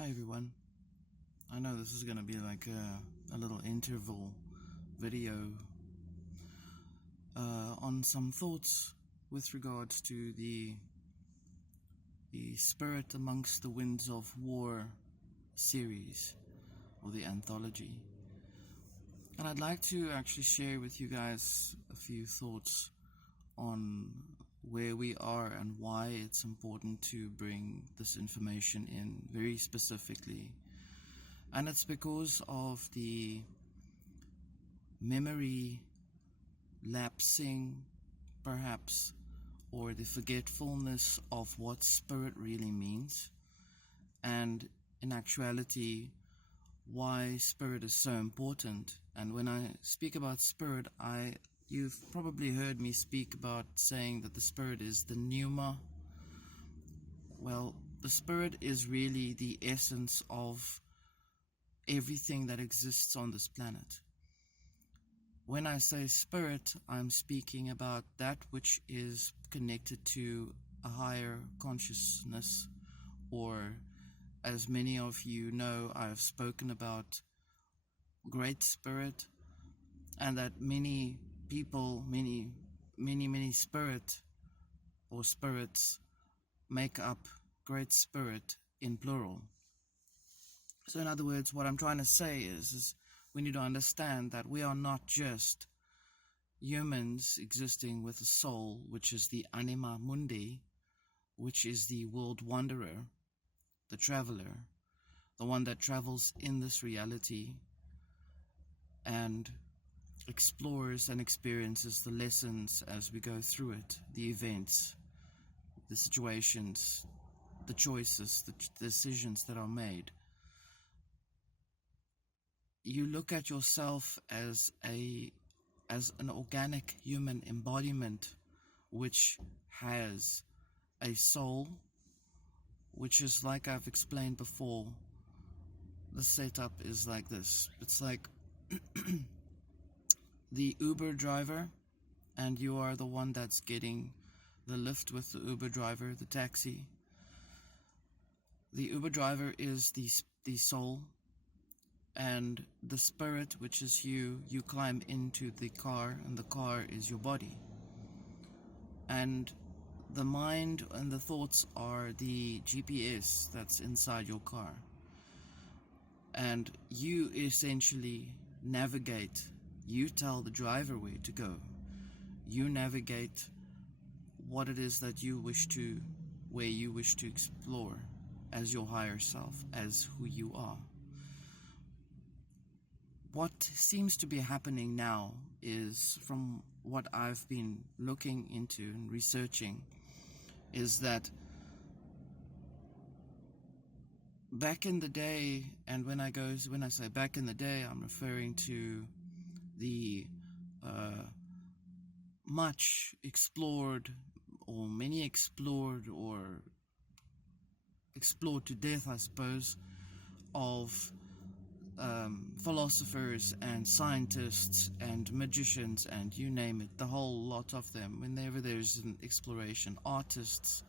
Hi everyone. I know this is going to be like a little interval video on some thoughts with regards to the Spirit Amongst the Winds of War series, or the anthology. And I'd like to actually share with you guys a few thoughts on where we are and why it's important to bring this information in very specifically. And it's because of the memory lapsing, perhaps, or the forgetfulness of what spirit really means, and in actuality, why spirit is so important. And when I speak about spirit, you've probably heard me speak about saying that the spirit is the pneuma. Well, the spirit is really the essence of everything that exists on this planet. When I say spirit, I'm speaking about that which is connected to a higher consciousness, or as many of you know, I've spoken about Great Spirit, and that many people, many spirit or spirits make up Great Spirit in plural. So in other words, what I'm trying to say is we need to understand that we are not just humans existing with a soul, which is the anima mundi, which is the world wanderer, the traveler, the one that travels in this reality and explores and experiences the lessons as we go through it, the events, the situations, the choices, the decisions that are made. You look at yourself as an organic human embodiment which has a soul, which is, like I've explained before, the setup is like this. It's like the Uber driver, and you are the one that's getting the lift with the Uber driver, the taxi. The Uber driver is the soul, and the spirit, which is you climb into the car, and the car is your body. And the mind and the thoughts are the GPS that's inside your car. And you essentially navigate. You tell the driver where to go. You navigate what it is that you wish to, where you wish to explore as your higher self, as who you are. What seems to be happening now is, from what I've been looking into and researching, is that back in the day, and when I say back in the day, I'm referring to the much explored, or many explored, or explored to death, I suppose, of philosophers and scientists and magicians and you name it, the whole lot of them. Whenever there's an exploration, artists,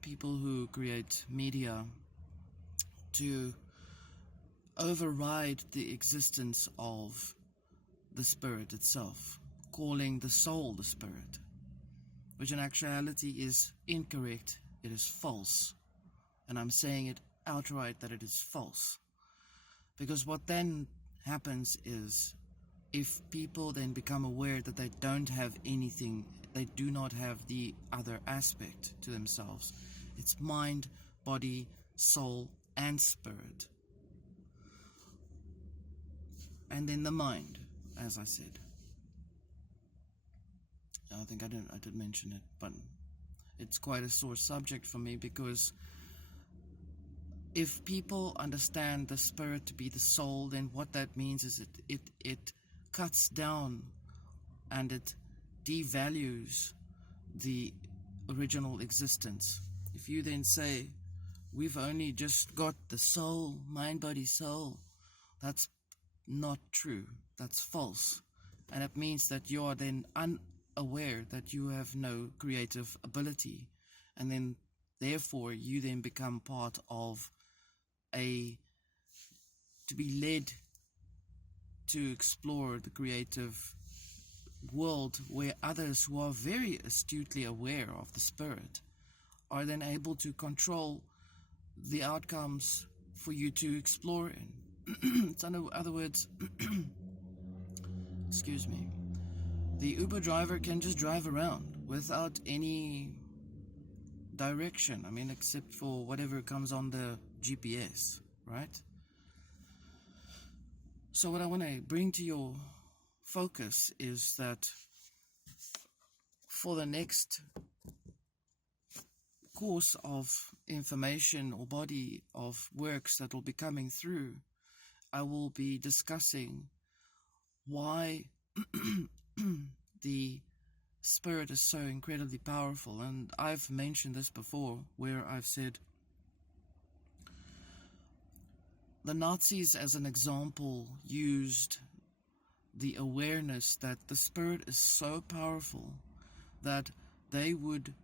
people who create media to override the existence of the spirit itself, calling the soul the spirit, which in actuality is incorrect. It is false, and I'm saying it outright that it is false. Because what then happens is, if people then become aware that they don't have anything, they do not have the other aspect to themselves. It's mind, body, soul, and spirit. And then the mind, as I said. I think I did mention it, but it's quite a sore subject for me, because if people understand the spirit to be the soul, then what that means is it cuts down and it devalues the original existence. If you then say, we've only just got the soul, mind, body, soul, that's not true. That's false. And it means that you are then unaware that you have no creative ability. And then, therefore, you then become part of a to be led to explore the creative world where others who are very astutely aware of the spirit are then able to control the outcomes for you to explore in. So in other words, excuse me, the Uber driver can just drive around without any direction, I mean, except for whatever comes on the GPS, right? So what I want to bring to your focus is that for the next course of information or body of works that will be coming through, I will be discussing why the spirit is so incredibly powerful. And I've mentioned this before, where I've said the Nazis, as an example, used the awareness that the spirit is so powerful that they would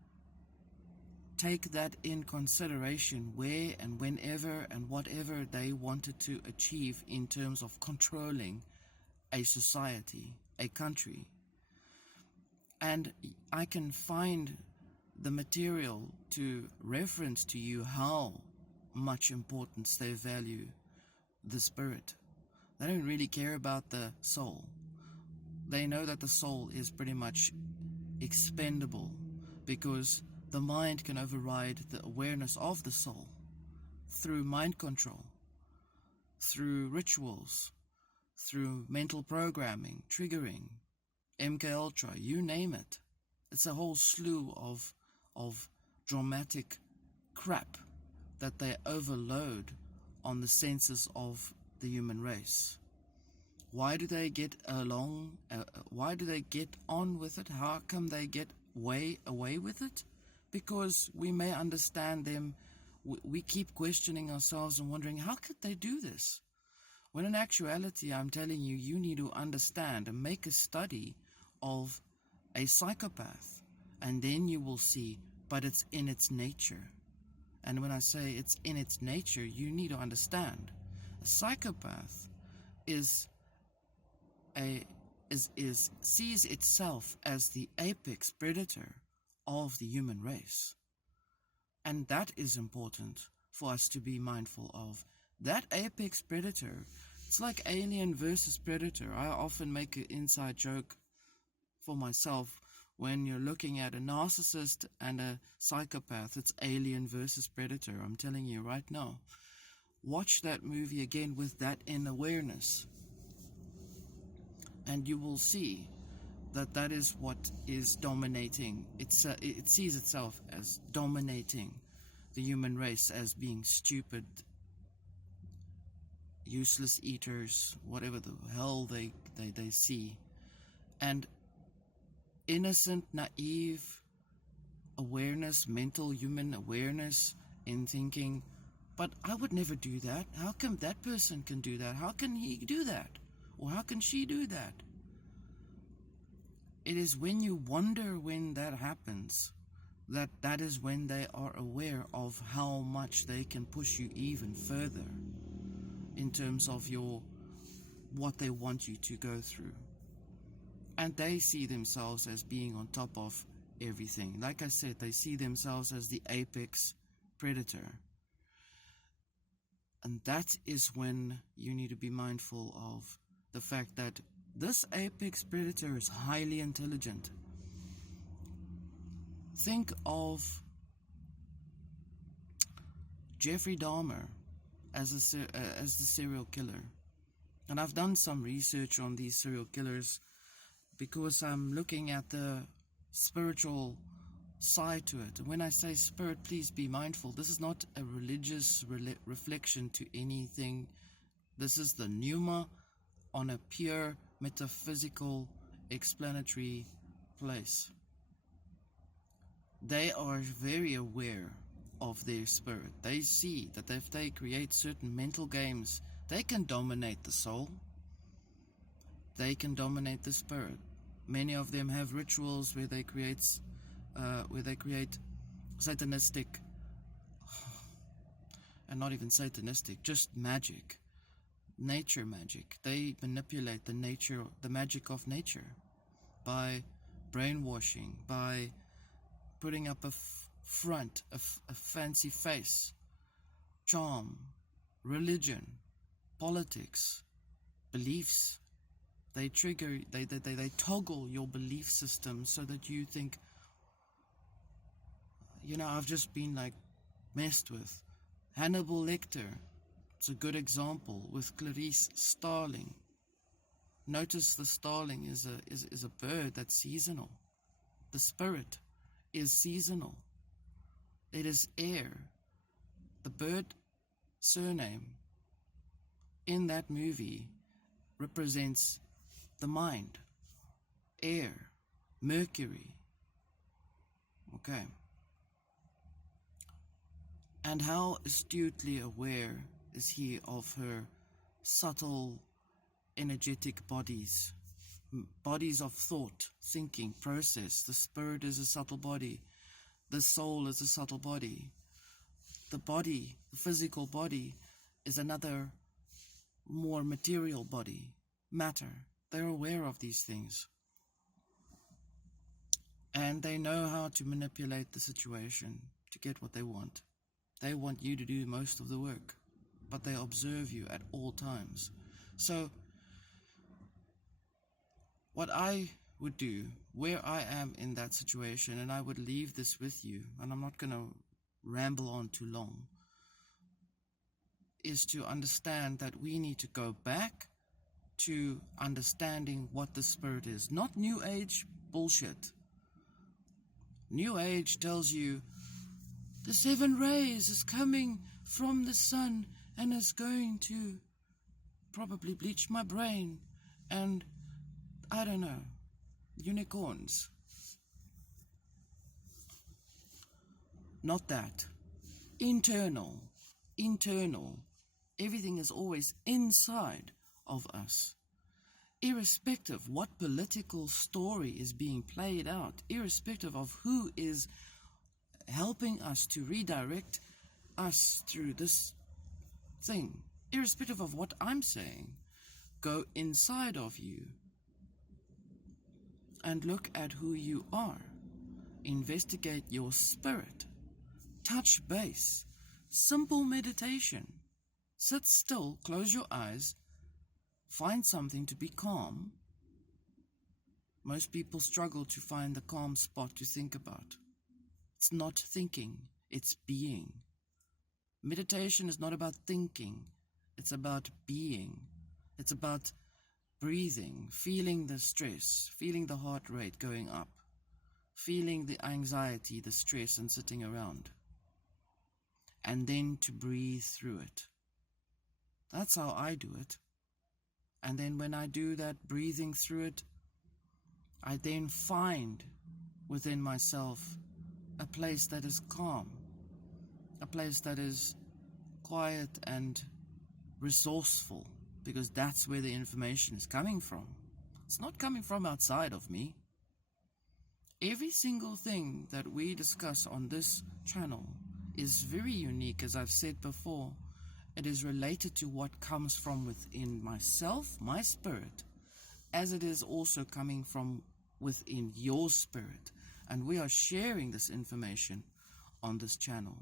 take that in consideration where and whenever and whatever they wanted to achieve in terms of controlling a society, a country. And I can find the material to reference to you how much importance they value the spirit. They don't really care about the soul. They know that the soul is pretty much expendable because the mind can override the awareness of the soul through mind control, through rituals, through mental programming, triggering, MK Ultra, you name it. It's a whole slew of dramatic crap that they overload on the senses of the human race. Why do they get along? Why do they get on with it? How come they get away with it? Because we may understand them. We keep questioning ourselves and wondering, how could they do this? When in actuality, I'm telling you, you need to understand and make a study of a psychopath, and then you will see, but it's in its nature. And when I say it's in its nature, you need to understand. A psychopath sees itself as the apex predator of the human race. And that is important for us to be mindful of. That apex predator, it's like Alien versus Predator. I often make an inside joke for myself. When you're looking at a narcissist and a psychopath, it's Alien versus Predator. I'm telling you right now. Watch that movie again with that in awareness, and you will see that that is what is dominating. It sees itself as dominating the human race, as being stupid, useless eaters, whatever the hell they see. And innocent, naive awareness, mental human awareness in thinking, but I would never do that. How come that person can do that? How can he do that? Or how can she do that? It is when you wonder when that happens, that is when they are aware of how much they can push you even further in terms of what they want you to go through. And they see themselves as being on top of everything. Like I said, they see themselves as the apex predator. And that is when you need to be mindful of the fact that this apex predator is highly intelligent. Think of Jeffrey Dahmer as the serial killer. And I've done some research on these serial killers because I'm looking at the spiritual side to it. And when I say spirit, please be mindful. This is not a religious reflection to anything. This is the pneuma on a pure metaphysical explanatory place. They are very aware of their spirit. They see that if they create certain mental games, they can dominate the soul. They can dominate the spirit. Many of them have rituals where they create satanistic and not even satanistic, just magic, nature magic. They manipulate the magic of nature by brainwashing, by putting up a front, a fancy face, charm, religion, politics, beliefs. They toggle your belief system so that you think, I've just been like messed with. Hannibal Lecter, it's a good example with Clarice Starling. Notice the starling is a bird that's seasonal. The spirit is seasonal. It is air. The bird surname in that movie represents the mind, air, Mercury. Okay. And how astutely aware is he of her subtle, energetic bodies of thought, thinking, process. The spirit is a subtle body. The soul is a subtle body. The body, the physical body, is another more material body, matter. They're aware of these things. And they know how to manipulate the situation to get what they want. They want you to do most of the work, but they observe you at all times. So, what I would do, where I am in that situation, and I would leave this with you, and I'm not going to ramble on too long, is to understand that we need to go back to understanding what the spirit is. Not New Age bullshit. New Age tells you the 7 rays is coming from the sun and is going to probably bleach my brain and, I don't know, unicorns. Not that. Internal. Everything is always inside of us. Irrespective what political story is being played out, irrespective of who is helping us to redirect us through this thing, irrespective of what I'm saying, go inside of you and look at who you are. Investigate your spirit. Touch base. Simple meditation. Sit still, close your eyes, find something to be calm. Most people struggle to find the calm spot to think about. It's not thinking, it's being. Meditation is not about thinking, it's about being. It's about breathing, feeling the stress, feeling the heart rate going up, feeling the anxiety, the stress, and sitting around. And then to breathe through it. That's how I do it. And then when I do that breathing through it, I then find within myself a place that is calm, a place that is quiet and resourceful, because that's where the information is coming from. It's not coming from outside of me. Every single thing that we discuss on this channel is very unique, as I've said before. It is related to what comes from within myself, my spirit, as it is also coming from within your spirit. And we are sharing this information on this channel.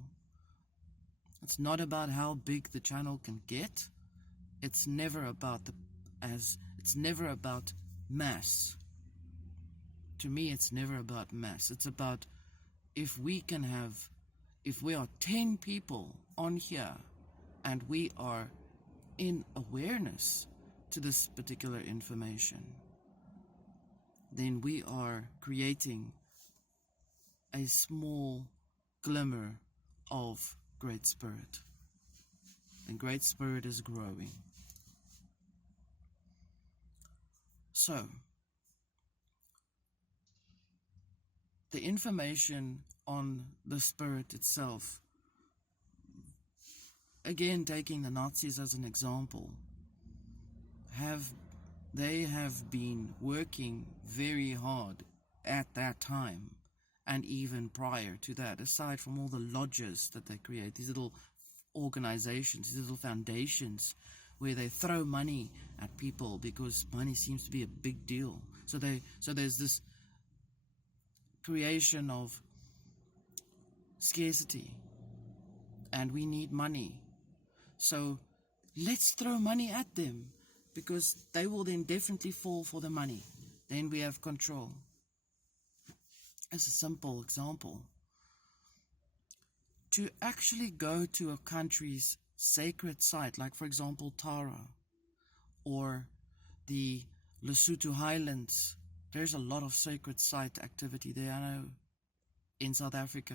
It's not about how big the channel can get. It's never about it's never about mass. To me, it's never about mass. It's about if we are 10 people on here and we are in awareness to this particular information, then we are creating a small glimmer of Great Spirit. And Great Spirit is growing. So, the information on the Spirit itself, again taking the Nazis as an example, they have been working very hard at that time and even prior to that, aside from all the lodges that they create, these little organizations, these little foundations, where they throw money at people because money seems to be a big deal. So there's this creation of scarcity, and we need money. So let's throw money at them, because they will then definitely fall for the money. Then we have control. As a simple example, to actually go to a country's sacred site, like for example Tara or the Lesotho Highlands, there's a lot of sacred site activity there, I know, in South Africa.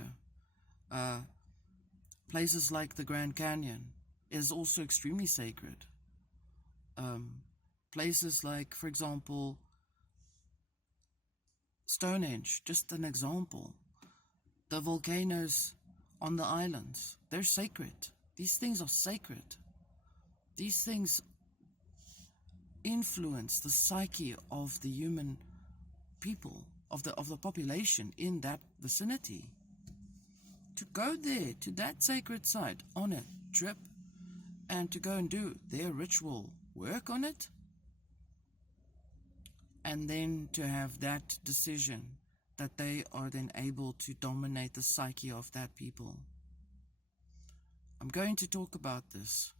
Places like the Grand Canyon is also extremely sacred. Places like, for example, Stonehenge, just an example. The volcanoes on the islands, they're sacred. These things are sacred. These things influence the psyche of the human people, of the population in that vicinity. To go there, to that sacred site on a trip, and to go and do their ritual work on it, and then to have that decision that they are then able to dominate the psyche of that people. I'm going to talk about this.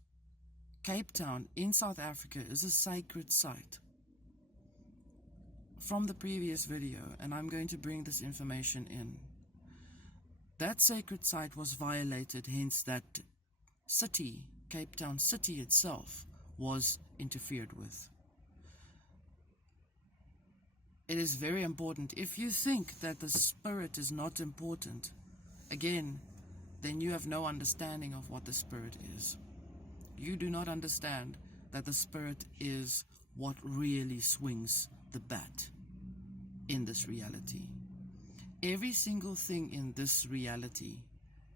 Cape Town in South Africa is a sacred site from the previous video, and I'm going to bring this information in. That sacred site was violated, hence that city, Cape Town city itself, was interfered with. It is very important. If you think that the spirit is not important, again, then you have no understanding of what the spirit is. You do not understand that the spirit is what really swings the bat in this reality. Every single thing in this reality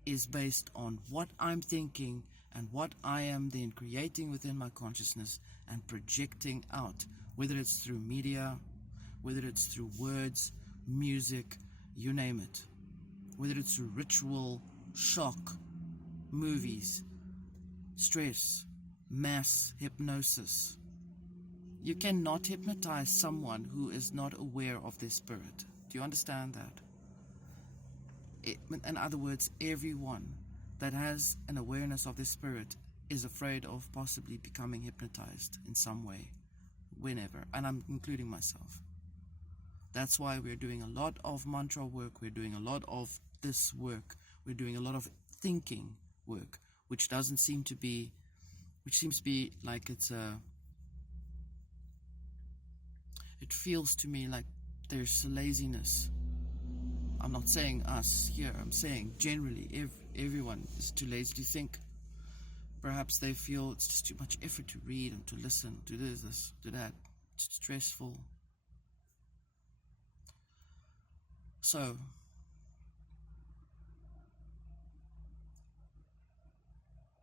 is based on what I'm thinking and what I am then creating within my consciousness and projecting out, whether it's through media, whether it's through words, music, you name it. Whether it's through ritual, shock, movies, stress, mass hypnosis. You cannot hypnotize someone who is not aware of their spirit. Do you understand that? In other words, everyone that has an awareness of their spirit is afraid of possibly becoming hypnotized in some way, whenever, and I'm including myself. That's why we're doing a lot of mantra work, we're doing a lot of this work, we're doing a lot of thinking work, which seems to be like it feels to me like there's laziness. I'm not saying us here, I'm saying generally everyone is too lazy to think. Perhaps they feel it's just too much effort to read and to listen, to this, to that. It's stressful. So,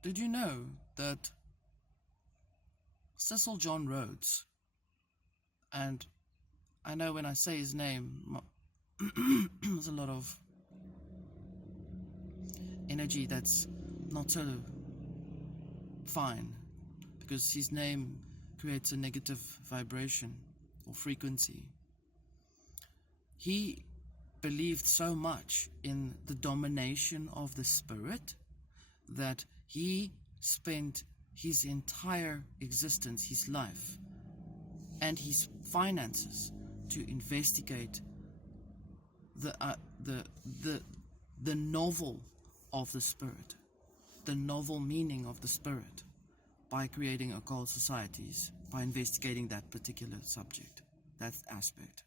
did you know that Cecil John Rhodes, and I know when I say his name, there's a lot of energy that's not so fine, because his name creates a negative vibration or frequency. He believed so much in the domination of the spirit that he spent his entire existence, his life, and his finances to investigate the novel of the spirit, the novel meaning of the spirit, by creating occult societies, by investigating that particular subject, that aspect.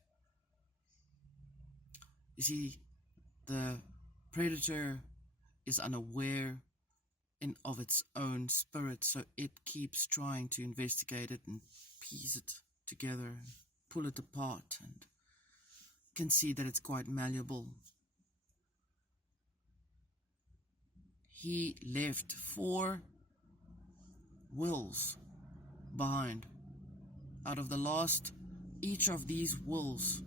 You see, the predator is unaware of its own spirit, so it keeps trying to investigate it and piece it together, pull it apart, and can see that it's quite malleable. He left 4 wills behind. Out of the last, each of these wills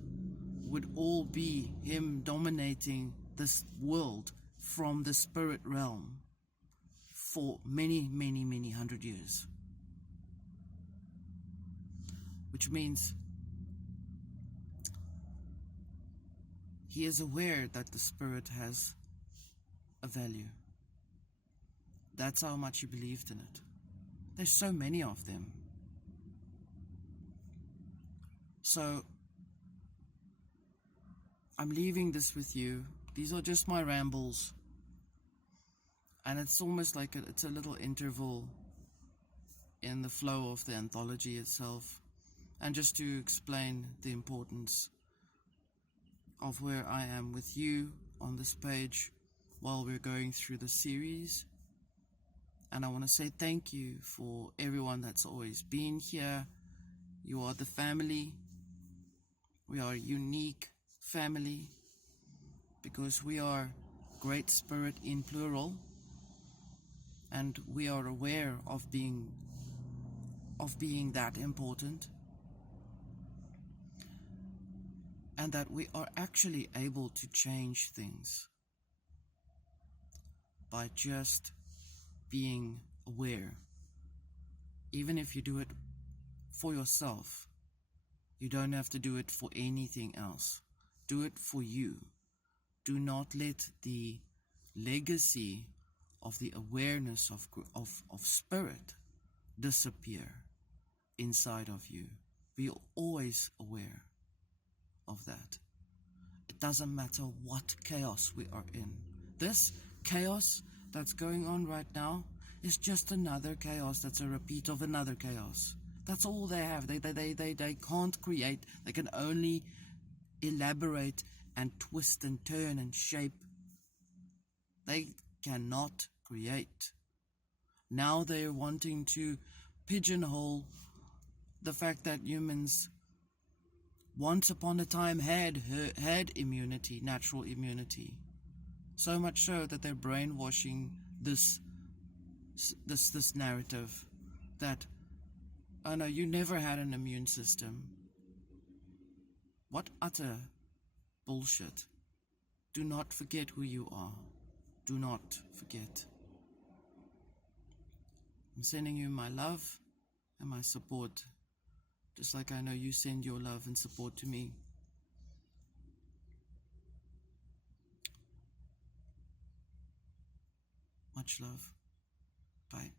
would all be him dominating this world from the spirit realm. for many, many, many 100 years. Which means he is aware that the spirit has a value. That's how much he believed in it. There's so many of them. So I'm leaving this with you. These are just my rambles. And it's almost like it's a little interval in the flow of the anthology itself. And just to explain the importance of where I am with you on this page while we're going through the series. And I want to say thank you for everyone that's always been here. You are the family. We are a unique family because we are Great Spirit in plural, and we are aware of being that important, and that we are actually able to change things by just being aware. Even if you do it for yourself, you don't have to do it for anything else. Do it for you. Do not let the legacy of the awareness of spirit disappear inside of you. Be always aware of that. It doesn't matter what chaos we are in. This chaos that's going on right now is just another chaos that's a repeat of another chaos. That's all they have. They can't create. They can only elaborate and twist and turn and shape. They cannot create. Now they're wanting to pigeonhole the fact that humans once upon a time had immunity, natural immunity. So much so that they're brainwashing this narrative that, oh no, you never had an immune system. What utter bullshit. Do not forget who you are. Do not forget. I'm sending you my love and my support, just like I know you send your love and support to me. Much love. Bye.